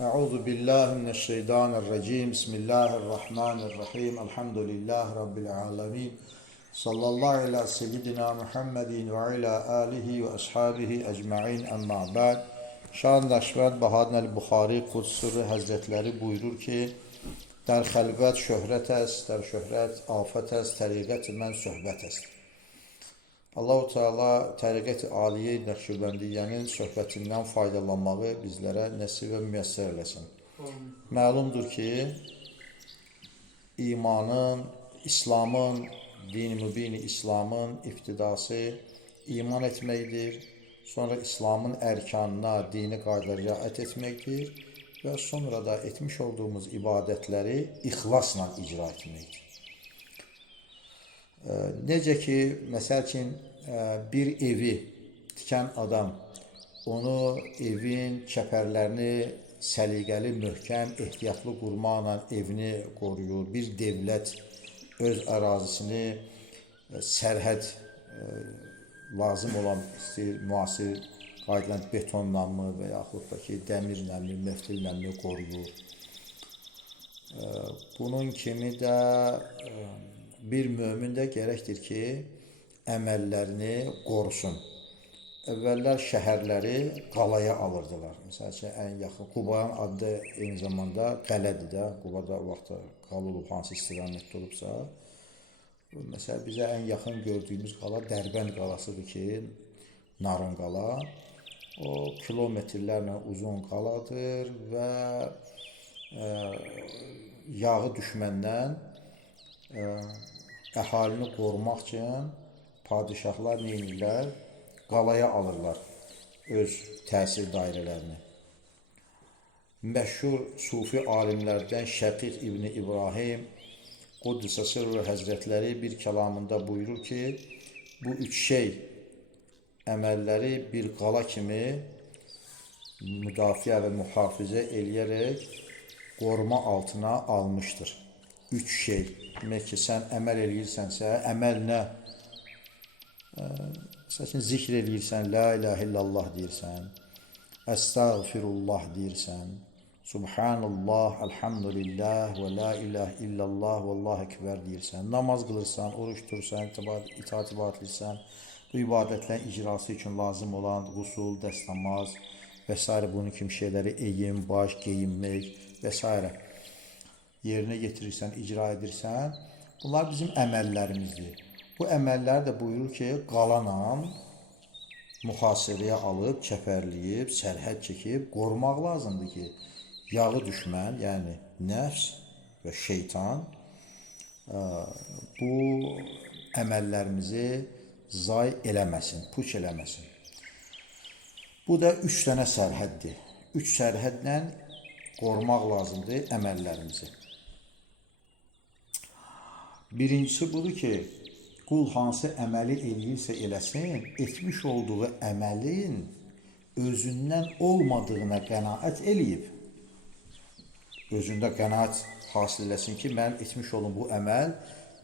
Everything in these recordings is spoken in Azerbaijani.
Euzu billahi mineşşeytanirracim. Bismillahirrahmanirrahim. Elhamdülillahi rabbil alamin. Sallallahu ala seyyidina Muhammedin ve ala alihi ve ashabihi ecmaîn. Amma ba'd. Şan Naşvənd Bahadın el-Buxari Qudsuri Həzrətləri buyurur ki: "Dər xəlqət şöhrət əst, dər şöhrət afət əst, təriqət mən söhbət əst." Allah-u Teala təriqət-i aliyə Nəqşibəndiyənin söhbətindən faydalanmağı bizlərə nəsib və müyəssər eləsin. Məlumdur ki, imanın, İslamın, din-i mübin İslamın iftidası iman etməkdir. Sonra İslamın ərkanına, dini qaydalara riayət etməkdir və sonra da etmiş olduğumuz ibadətləri ixlasla icra etməkdir. Necə ki, məsəl üçün, bir evi tikən adam, onu evin çəpərlərini səliqəli, möhkəm, ehtiyatlı qurmaqla evini qoruyur. Bir devlət öz ərazisini sərhəd lazım olan müasir qaydalan betonla mı və yaxud da ki, dəmirlə mi, meftillə mi qoruyur. Bunun kimi də bir mömin də gərəkdir ki, əməllərini qorusun. Əvvəllər şəhərləri qalaya alırdılar. Məsəl üçün, ən yaxın, Qubanın adı eyni zamanda qələdir də. Qubada vaxtda qala olub, hansı istiqamətdə olubsa. Məsələn, bizə ən yaxın gördüyümüz qala Dərbənd qalasıdır ki, Narın qala. O, kilometrlərlə uzun qaladır və yağı düşməndən əhalini qorumaq üçün padişahlar neyinirlər? Qalaya alırlar öz təsir dairələrini. Məşhur sufi alimlərdən Şəqiq İbni İbrahim Qudüsə Sirrü Həzrətləri bir kəlamında buyurur ki, bu üç şey əməlləri bir qala kimi müdafiə və mühafizə eləyərək qoruma altına almışdır. Üç şey. Demək ki, sən əməl eləyirsənsə, əməl nə? Məsələn, zikr eləyirsən, la ilahe illallah deyirsən, əstəğfirullah deyirsən, subhanallah, elhamdülillah və la ilahe illallah və Allah ekber deyirsən, namaz qılırsan, oruç tutursan, itaat ibadətlisən, bu ibadətlərin icrası üçün lazım olan qusul, dəstəmaz və s. bunun kimi şeyləri eyim, baş, geyinmək və s. yerinə getirirsən, icra edirsən, bunlar bizim əməllərimizdir. Bu əməllər də buyurur ki, qalanam, mühasirəyə alıb, çəpərləyib, sərhəd çəkib, qorumaq lazımdır ki, yağı düşmən, yəni nəfs və şeytan bu əməllərimizi zay eləməsin, puç eləməsin. Bu da 3 dənə sərhəddir. 3 sərhədlə qorumaq lazımdır əməllərimizi. Birincisi budur ki, qul hansı əməli eləyirsə eləsin, etmiş olduğu əməlin özündən olmadığına qənaət eləyib. Özündə qənaət hasil eləsin ki, mən etmiş olduğum bu əməl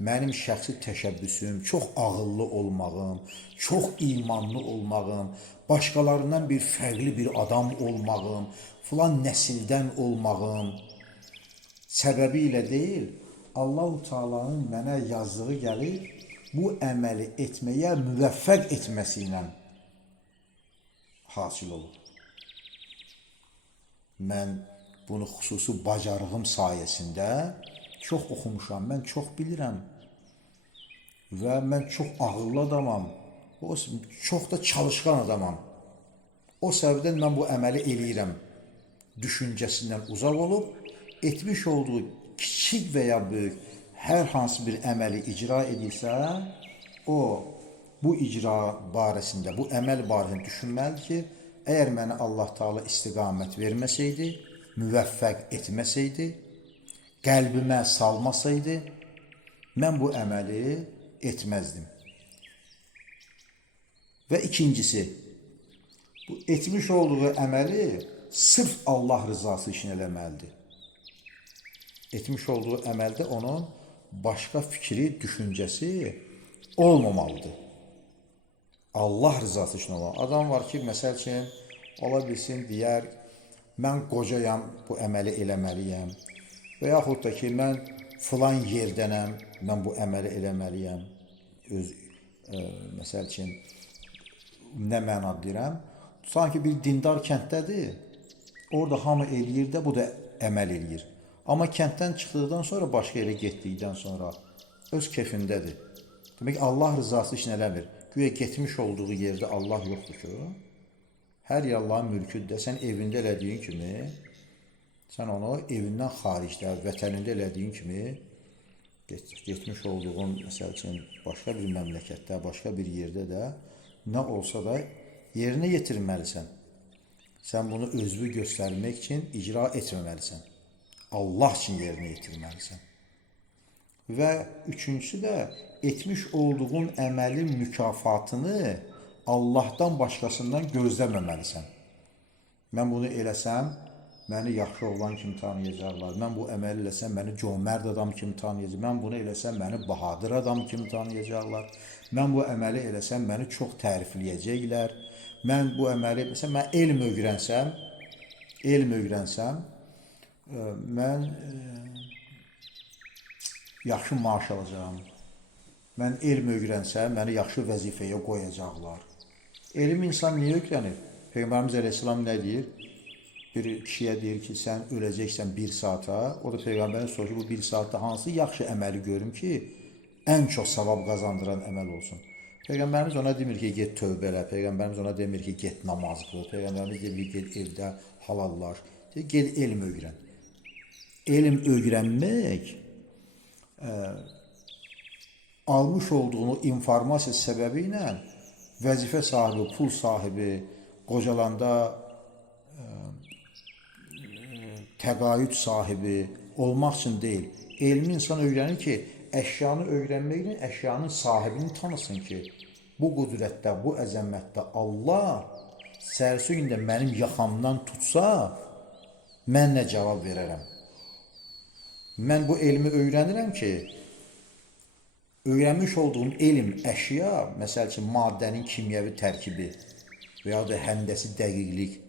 mənim şəxsi təşəbbüsüm, çox ağıllı olmağım, çox imanlı olmağım, başqalarından bir fərqli bir adam olmağım, filan nəsildən olmağım səbəbi ilə deyil, Allah-u Teala'nın mənə yazdığı gəlir, bu əməli etməyə müvəffəq etməsi ilə hasil olur. Mən bunu xüsusi bacarığım sayəsində çox oxumuşam, mən çox bilirəm və mən çox ağıllı adamam, çox da çalışqan adamam. O səbəbdən mən bu əməli eləyirəm düşüncəsindən uzaq olub, etmiş olduğu kiçik və ya böyük hər hansı bir əməli icra edirsə, o bu icra barəsində, bu əməl barəsində düşünməlidir ki, əgər mənə Allah Teala istiqamət verməsəydi, müvəffəq etməsəydi, qəlbimə salmasaydı, mən bu əməli etməzdim. Və ikincisi, bu etmiş olduğu əməli sırf Allah rızası üçün eləməlidir. Etmiş olduğu əməldə onun başqa fikri, düşüncəsi olmamalıdır. Allah rızası üçün olan. Adam var ki, məsəl üçün, ola bilsin, deyər, mən qocayam, bu əməli eləməliyəm. Və yaxud da ki, mən filan yerdənəm, mən bu əməli eləməliyəm. Məsəl üçün, nə mənad deyirəm? Sanki bir dindar kənddədir, orada hamı eləyir də, bu da əməl eləyir. Amma kənddən çıxdıqdan sonra, başqa yerə getdikdən sonra öz kefindədir. Demək ki, Allah rızası için eləmir. Güya getmiş olduğu yerdə Allah yoxdur ki, hər yer Allahın mülküdür. Sən evində elədiyin kimi, sən onu evindən xaricdə, vətənində elədiyin kimi, getmiş olduğun, məsəl üçün, başqa bir məmləkətdə, başqa bir yerdə də nə olsa da yerinə yetirməlisən. Sən bunu özünü göstərmək üçün icra etməməlisən. Allah üçün yerinə yetirməlisən. Və üçüncüsü də, etmiş olduğun əməlin mükafatını Allahdan başqasından gözləməməlisən. Mən bunu eləsəm, məni yaxşı oğlan kimi tanıyacaqlar. Mən bu əməli eləsəm, məni cömərd adam kimi tanıyacaqlar. Mən bunu eləsəm, məni bahadır adam kimi tanıyacaqlar. Mən bu əməli eləsəm, məni çox tərifləyəcəklər. Mən bu əməli, məsələn, mən elm öyrənsəm, mən yaxşı maaş alacağım. Mən elm öyrənsəm, məni yaxşı vəzifəyə qoyacaqlar. Elm insan niyə öyrənir? Peyğəmbərimiz əleyhissalam nə deyir? Bir kişiyə deyir ki, sən öləcəksən 1 saata. O da Peyğəmbərin soruşur ki, bu 1 saatda hansı yaxşı əməli görüm ki, ən çox savab qazandıran əməl olsun. Peyğəmbərimiz ona demir ki, get tövbə elə. Peyğəmbərimiz ona demir ki, get namaz qıl. Peyğəmbərimiz demir ki, get evdə halallaş. Get elm öyrən. Elm öyrənmək almış olduğunu informasiya səbəbi ilə vəzifə sahibi, pul sahibi, qocalanda təqaüd sahibi olmaq üçün deyil. Elmi insan öyrənir ki, əşyanı öyrənməklə əşyanın sahibini tanısın ki, bu qüdrətdə, bu əzəmətdə Allah səhərsi gündə mənim yaxamdan tutsa, mən nə cavab verərəm? Mən bu elmi öyrənirəm ki, öyrənmiş olduğum elm, əşya, məsəl üçün, maddənin kimyəvi tərkibi və ya da həndəsi dəqiqlik,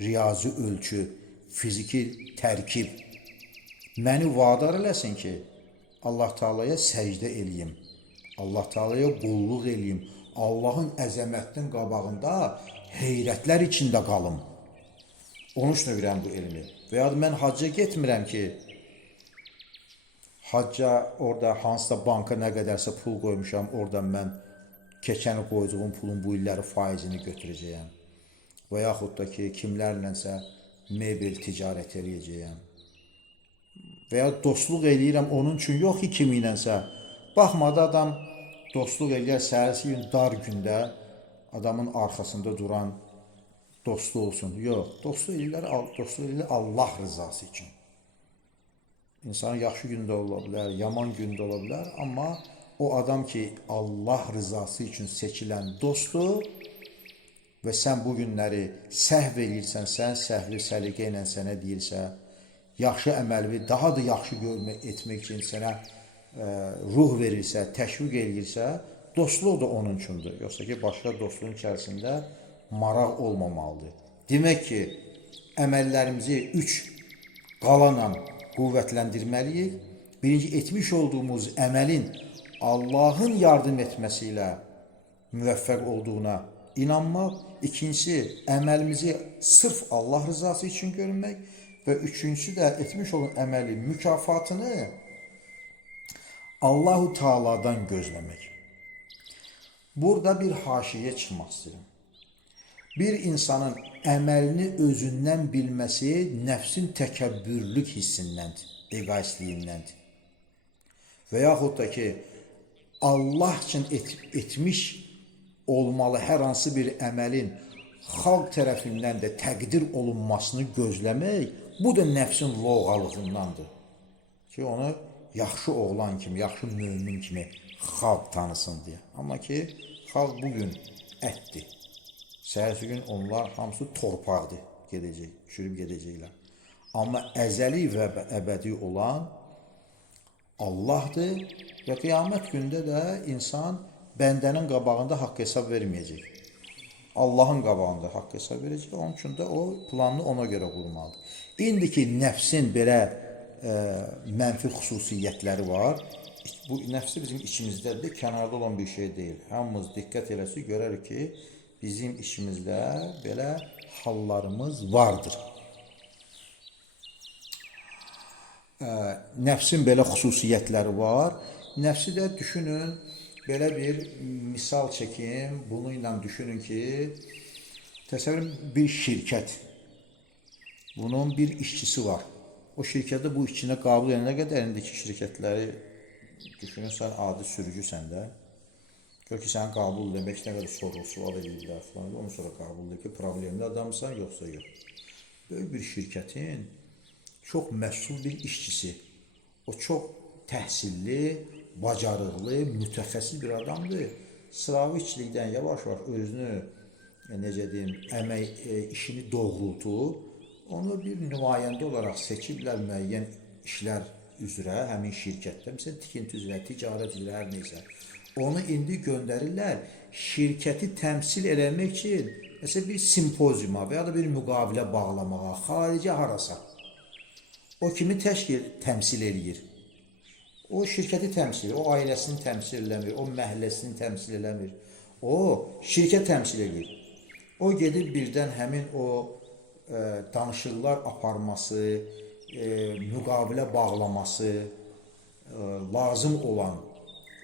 riyazi ölçü, fiziki tərkib məni vadar eləsin ki, Allah Teala'ya səcdə eləyim, Allah Teala'ya qulluq eləyim, Allahın əzəmətinin qabağında heyrətlər içində qalım. Onun üçün öyrənəm bu elmi. Və ya da mən hacca getmirəm ki, hacca orada hansısa banka nə qədərsə pul qoymuşam, oradan mən keçəni qoyduğum pulun bu illəri faizini götürəcəyəm. Və yaxud da ki, kimlərlənsə mebel ticarət eləyəcəyəm. Və ya dostluq eləyirəm onun üçün, yox ki, kimi ilənsə. Baxmadı adam dostluq eləyər, səhərsi gün, dar gündə adamın arxasında duran dostu olsun. Yox, dostluq eləyər Allah rızası üçün. İnsanın yaxşı gündə ola bilər, yaman gündə ola bilər, amma o adam ki, Allah rızası üçün seçilən dostdur və sən bu günləri səhv eləyirsən, sən səhvi səliqə ilə sənə deyirsə, yaxşı əməlvi daha da yaxşı etmək üçün sənə ruh verirsə, təşviq eləyirsə, dostluq da onun üçündür. Yoxsa ki, başqa dostluğun içərisində maraq olmamalıdır. Demək ki, əməllərimizi 3 qalanla qüvvətləndirməliyik. Birinci, etmiş olduğumuz əməlin Allahın yardım etməsilə müvəffəq olduğuna inanmaq. İkincisi, əməlimizi sırf Allah rızası üçün görünmək. Və üçüncüsü də etmiş olan əməlin mükafatını Allah-u Teala'dan gözləmək. Burada bir haşiyə çıxmaq istəyirəm. Bir insanın əməlini özündən bilməsi nəfsin təkəbbürlük hissindəndir, egoistliyindən. Və yaxud da ki, Allah üçün etmiş olmalı hər hansı bir əməlin xalq tərəfindən də təqdir olunmasını gözləmək, bu da nəfsin lovğalığındandır. Ki, onu yaxşı oğlan kimi, yaxşı mömin kimi xalq tanısın deyə. Amma ki, xalq bugün ətdir. Səhərsi gün onlar hamısı torpaqdır, düşürüb gedəcəklər. Amma əzəli və əbədi olan Allahdır və qiyamət gündə də insan bəndənin qabağında haqq hesab verməyəcək. Allahın qabağında haqq hesab verəcək. Onun üçün də o planını ona görə qurmalıdır. İndiki nəfsin belə mənfi xüsusiyyətləri var. Bu nəfsi bizim içimizdədir, kənarda olan bir şey deyil. Hamımız diqqət eləsək görərik ki, bizim içimizdə belə hallarımız vardır. Nəfsin belə xüsusiyyətləri var. Nəfsi də düşünün, belə bir misal çəkim, bunu ilə düşünün ki, təsəvvür bir şirkət, bunun bir işçisi var. O şirkətdə bu işçinə qabul edənə qədər indiki şirkətləri düşünürsən, adi sürücüsən də, gör ki, səni qabul demək nə qədər sorğu-sual edirlər falan, ondan sonra qabul edir ki, problemli adamsan, yoxsa yox. Böyük bir şirkətin çox məsul bir işçisi, o çox təhsilli, bacarıqlı, mütəxəssis bir adamdır. Sıravi işçilikdən yavaş-yavaş özünü, necə deyim, əmək işini doğrultub, onu bir nümayəndə olaraq seçiblər müəyyən işlər üzrə, həmin şirkətdə, məsələn, tikinti üzrə, ticarət üzrə, hər neysə. Onu indi göndərirlər şirkəti təmsil eləmək üçün, məsələn, bir simpoziyuma və ya da bir müqavilə bağlamağa, xaricə harasa. O kimi təmsil eləyir. O şirkəti təmsil edir, o ailəsini təmsil eləmir, o məhəlləsini təmsil eləmir. O şirkət təmsil edir. O gedib birdən həmin o danışıqlar aparması, müqavilə bağlaması lazım olan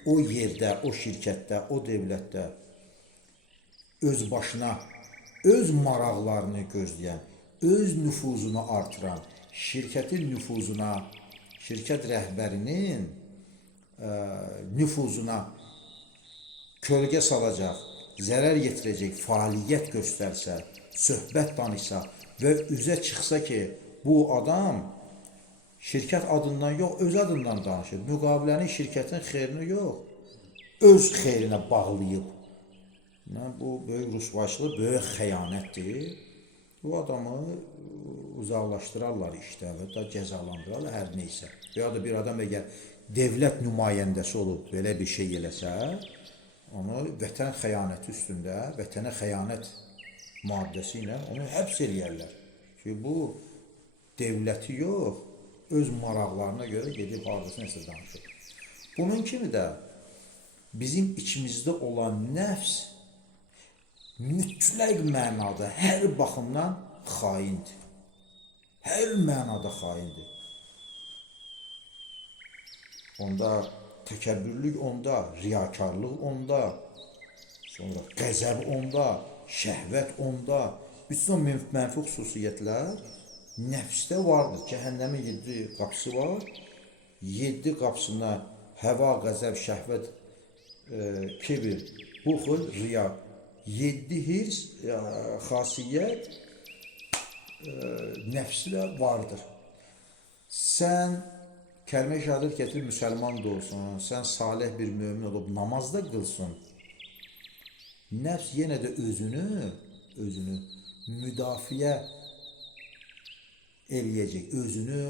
o yerdə, o şirkətdə, o dövlətdə öz başına, öz maraqlarını gözləyən, öz nüfuzunu artıran, şirkətin nüfuzuna, şirkət rəhbərinin nüfuzuna kölgə salacaq, zərər yetirəcək fəaliyyət göstərsə, söhbət danışsa və üzə çıxsa ki, bu adam şirkət adından yox, öz adından danışır. Müqavilənin şirkətin xeyrini yox, öz xeyrinə bağlayıb. Bu böyük rüsvayçılıq, böyük xəyanətdir. Bu adamı uzaqlaşdırarlar işdə və da cəzalandırarlar, hər neysə. Və ya da bir adam əgər dövlət nümayəndəsi olub belə bir şey eləsə, onu vətən xəyanəti üstündə, vətənə xəyanət maddəsi ilə onu həbs eləyərlər. Ki, bu dövləti yox, öz maraqlarına görə gedib hardasa nəsə danışır. Bunun kimi də bizim içimizdə olan nəfs mütləq mənada hər baxımdan xaindir. Hər mənada xaindir. Onda təkəbbürlük onda, riyakarlıq onda, sonra qəzəb onda, şəhvət onda, bütün o mənfi xüsusiyyətlər nəfsdə vardır. Cəhənnəmin 7 qapısı var. 7 qapısına həva, qəzəb, şəhvət, kibir, buxul, riya. 7 hirs, xasiyyət nəfsdə vardır. Sən kəlmə-i şəhadət gətirib müsəlman da olsun, sən salih bir mömin olub namazda qılsın. Nəfs yenə də özünü müdafiə eləyəcək, özünü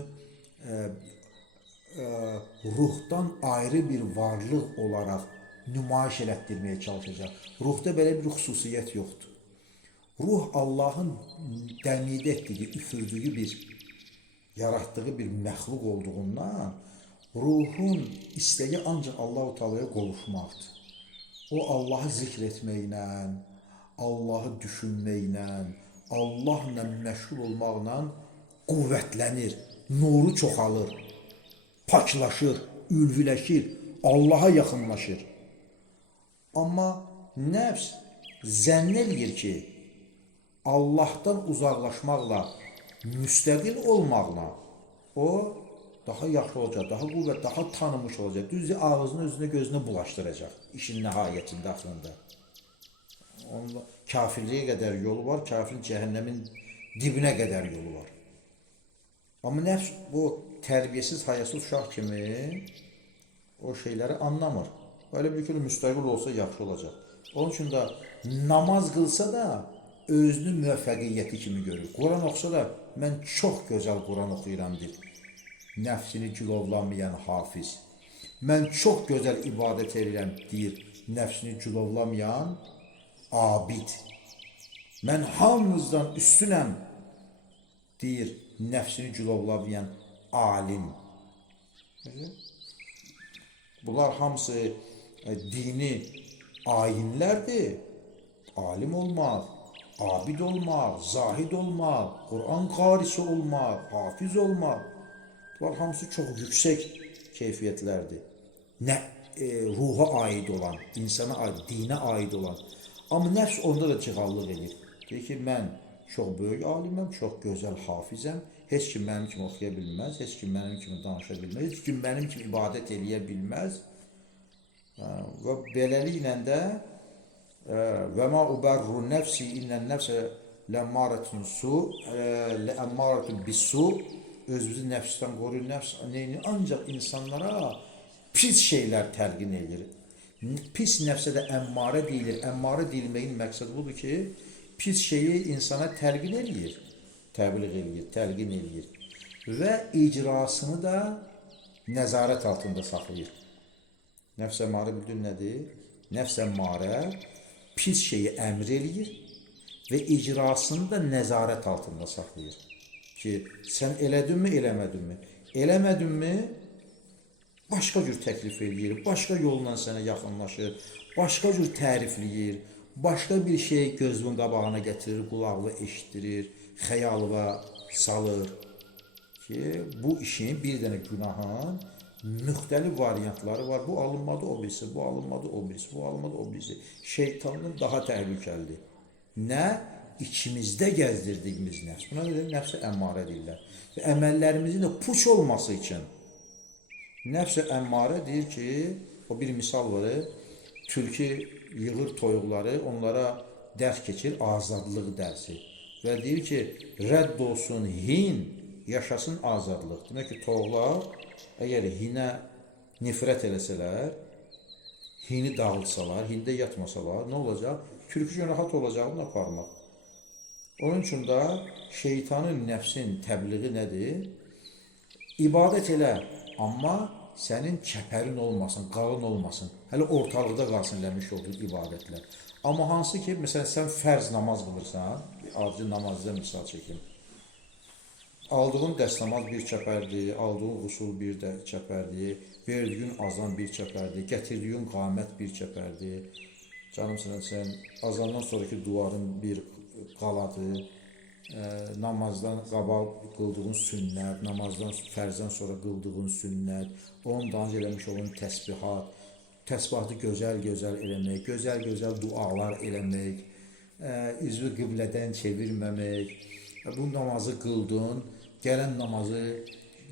ruhdan ayrı bir varlıq olaraq nümayiş elətdirməyə çalışacaq. Ruhda belə bir xüsusiyyət yoxdur. Ruh Allahın dəmid etdiyi, üfürdüyü bir, yaratdığı bir məxluq olduğundan ruhun istəyi ancaq Allah-u Teala'ya qovuşmaqdır. O Allahı zikr etməklə, Allahı düşünməklə, Allahla məşğul olmaqla qüvvətlənir, nuru çoxalır, paklaşır, ülviləşir, Allaha yaxınlaşır. Amma nəfs zənn eləyir ki, Allahdan uzaqlaşmaqla, müstəqil olmaqla o daha yaxşı olacaq, daha qüvvət, daha tanımış olacaq. Düzdür, ağzını, özünü, gözünü bulaşdıracaq işin nəhayətində, axırında. Kafirliyə qədər yolu var, kafirin cəhənnəmin dibinə qədər yolu var. Amma nəfs bu tərbiyəsiz, hayasız uşaq kimi o şeyləri anlamır. Böyle bir kere müstəqil olsa yaxşı olacaq. Onun üçün də namaz qılsa da özünü müvəffəqiyyəti kimi görür. Quran oxusa da mən çox gözəl Quran oxuyuram deyir. Nəfsini cilovlamayan hafiz. Mən çox gözəl ibadət edirəm deyir. Nəfsini cilovlamayan abid. Mən hamınızdan üstünəm deyir nəfsini gülovlayan alim. Bunlar hamısı dini ayinlərdir. Alim olmaq, abid olmaq, zahid olmaq, Kur'an qarisi olmaq, hafiz olmaq. Bunlar hamısı çox yüksək keyfiyyətlərdir. Nə ruha aid olan, insana aid, dinə aid olan. Amma nəfs onda da cığallıq edir. Deyir ki, mən çox böyük aliməm, çox gözəl hafizəm, heç kim mənim kimi oxuya bilməz, heç kim mənim kimi danışa bilməz, heç kim mənim kimi ibadət eləyə bilməz. Və beləliklə də və ma uberru nəfsi innən nəfsə ləmmaratun bis-su, özümüzü nəfsdən qoruyur. Nəfs neyini? Ancaq insanlara pis şeylər təlqin edir. Pis nəfsə də əmmarə deyilir. Əmmarə deyilməyin məqsədi budur ki, pis şeyi insana təlqin eləyir, təbliğ eləyir, təlqin eləyir və icrasını da nəzarət altında saxlayır. Nəfs əmmarə bildin nədir? Nəfs əmmarə pis şeyi əmr eləyir və icrasını da nəzarət altında saxlayır. Ki, sən elədinmi, eləmədinmi? Eləmədinmi, başqa cür təklif eləyir, başqa yolla sənə yaxınlaşır, başqa cür tərifləyir, başqa bir şey gözünün qabağına gətirir, qulaqla eşitdirir, xəyalva salır ki, bu işin bir dənə günahın müxtəlif variantları var. Bu alınmadı o birisi, bu alınmadı o birisi, bu alınmadı o birisi. Şeytandan daha təhlükəlidir. Nə? İçimizdə gəzdirdiyimiz nəfs. Buna görə nəfsə əmmarə deyirlər. Və əməllərimizin də puç olması üçün nəfsə əmmarə deyir ki, o bir misal var, tülkü yığır toyuqları, onlara dərs keçir, azadlıq dərsi. Və deyir ki, rədd olsun hin, yaşasın azadlıq. Demək ki, toyuqlar əgər hinə nifrət eləsələr, hini dağıtsalar, hində yatmasalar, nə olacaq? Tülkü üçün rahat olacağını aparmaq. Onun üçün də şeytanın, nəfsin təbliği nədir? İbadət elə, amma sənin çəpərin olmasın, qalın olmasın. Hələ ortalıqda qalsın eləmiş olduğu ibadətlər. Amma hansı ki, məsələn, sən fərz namaz qılırsan, acı namazda misal çəkim. Aldığın dəstəmaz bir çəpərdir, aldığın usul bir də çəpərdir, verdiyin azan bir çəpərdir, gətirdiyin qamət bir çəpərdir. Canım sən azandan sonraki duvarın bir qaladır, namazdan qabaq qıldığın sünnət, namazdan fərzdən sonra qıldığın sünnət, onun danc eləmiş olan təsbihat, təsbihatı gözəl-gözəl eləmək, gözəl-gözəl dualar eləmək, üzvü qiblədən çevirməmək, bu namazı qıldın, gələn namazı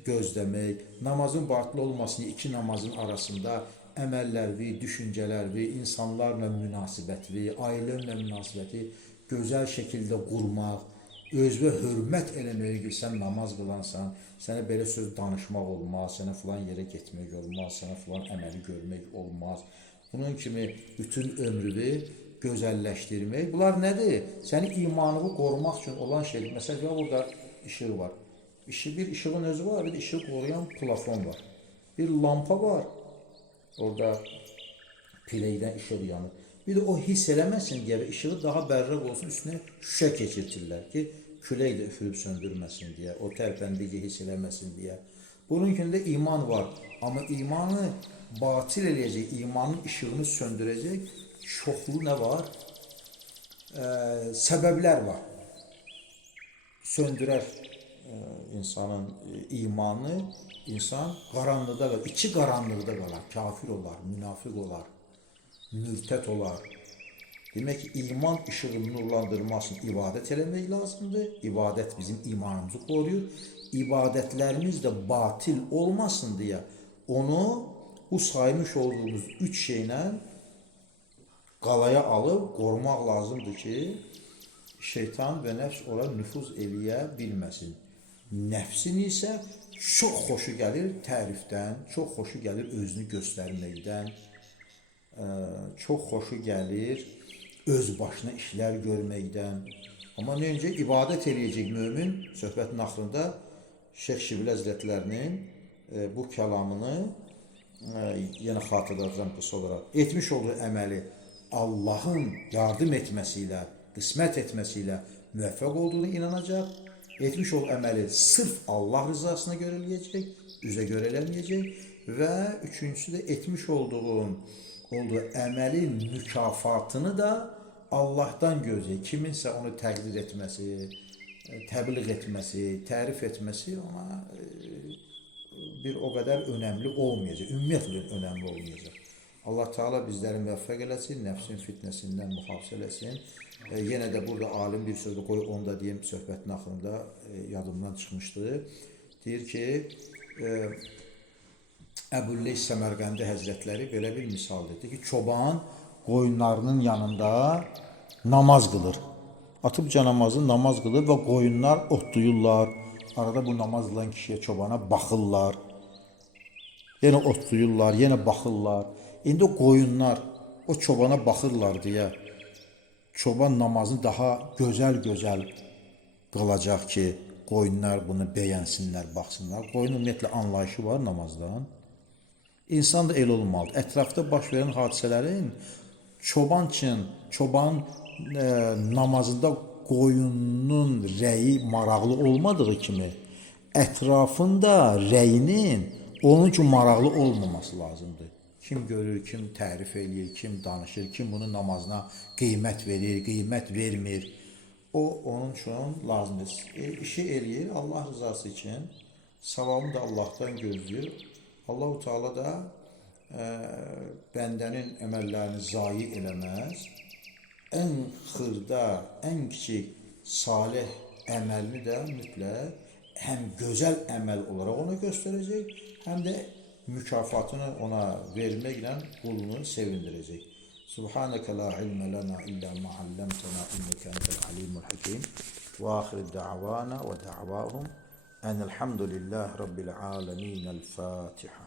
gözləmək, namazın batıl olmasını iki namazın arasında əməllərvi, düşüncələrvi, insanlarla münasibətvi, ailəmlə münasibəti gözəl şəkildə qurmaq, özünə hörmət eləməyə ki, sən namaz qılansan, sənə belə söz danışmaq olmaz, sənə filan yerə getmək olmaz, sənə filan əməli görmək olmaz. Bunun kimi bütün ömrünü gözəlləşdirmək. Bunlar nədir? Sənin imanını qorumaq üçün olan şeydir. Məsələn, burada işıq var. Bir işığın özü var, bir də işıq qoruyan plafon var. Bir lampa var. Orada piləkdən işıq yanır. Bir də o hiss eləməsin deyə və işığı daha bərraq olsun, üstünə şüşə keçirtirlər ki, külək də üfürüb söndürməsin deyə, o tərpəndiki hiss eləməsin deyə. Bunun üçün də iman var. Amma imanı batil eləyəcək, imanın işığını söndürəcək çoxlu nə var? Səbəblər var. Söndürər insanın imanı, insan qaranlıqda qalır, içi qaranlıqda qalar, kafir olar, münafiq olar, mürtət olar. Demək ki, iman işığını nurlandırmasını ibadət eləmək lazımdır. İbadət bizim imanımızı qoruyur. İbadətlərimiz də batil olmasın deyə onu bu saymış olduğumuz üç şeylə qalaya alıb qorumaq lazımdır ki, şeytan və nəfs ora nüfuz eləyə bilməsin. Nəfsin isə çox xoşu gəlir tərifdən, çox xoşu gəlir özünü göstərməkdən, çox xoşu gəlir öz başına işlər görməkdən. Amma öncə ibadət eləyəcək mömin, söhbətin axırında Şeyx Şibli Həzrətlərinin bu kəlamını yenə xatırladacağım qısa olaraq etmiş olduğu əməli Allahın yardım etməsi ilə qismət etməsilə müvəffəq olduğuna inanacaq. Etmiş ol əməli sırf Allah rızasına görə eləyəcək, üzə görə eləməyəcək və üçüncüsü də etmiş olduğu əməlin mükafatını da Allah'tan gözləyir. Kiminsə onu təqdir etməsi, təbliğ etməsi, tərif etməsi ona bir o qədər önəmli olmayacaq. Ümumiyyətlə önəmli olmayacaq. Allah Teala bizləri müvəffəq eləsin, nəfsin fitnəsindən mühafizə eləsin. Yenə də burada alim bir sözü qoy, onu da deyim, söhbətin axırında yadımdan çıxmışdı. Deyir ki, Əbu'l-Leys Səmərqəndi Həzrətləri belə bir misal dedi ki, çoban qoyunlarının yanında namaz qılır. Atıbca namazı namaz qılır və qoyunlar otlayırlar. Arada bu namaz qılan kişiyə, çobana baxırlar. Yenə otlayırlar, yenə baxırlar. İndi qoyunlar o çobana baxırlar deyə çoban namazını daha gözəl qılacaq ki, qoyunlar bunu bəyənsinlər, baxsınlar. Qoyun ümumiyyətlə anlayışı var namazdan. İnsan da el olmalıdır. Ətrafda baş verən hadisələrin çoban namazında qoyunun rəyi maraqlı olmadığı kimi, ətrafında rəyinin onun üçün maraqlı olmaması lazımdır. Kim görür, kim tərif eləyir, kim danışır, kim bunun namazına qiymət verir, qiymət vermir. O, onun üçün lazımdır. İşi eləyir Allah rızası için, savabını da Allah'tan gözləyir. Allah-u Teala da bəndənin əməllərini zayi eləməz. Ən xırda, ən kiçik salih əməlini də mütləq həm gözəl əməl olaraq ona göstərəcək, həm də mükafatını ona verməklə qulunu sevindirəcək. Subhanəkə la ilmə lənə illə mə alləmtənə innəkə entəl alimul hakim və axir da'vana və da'vahum enelhamdülillahi rabbil alemin. El-Fatiha.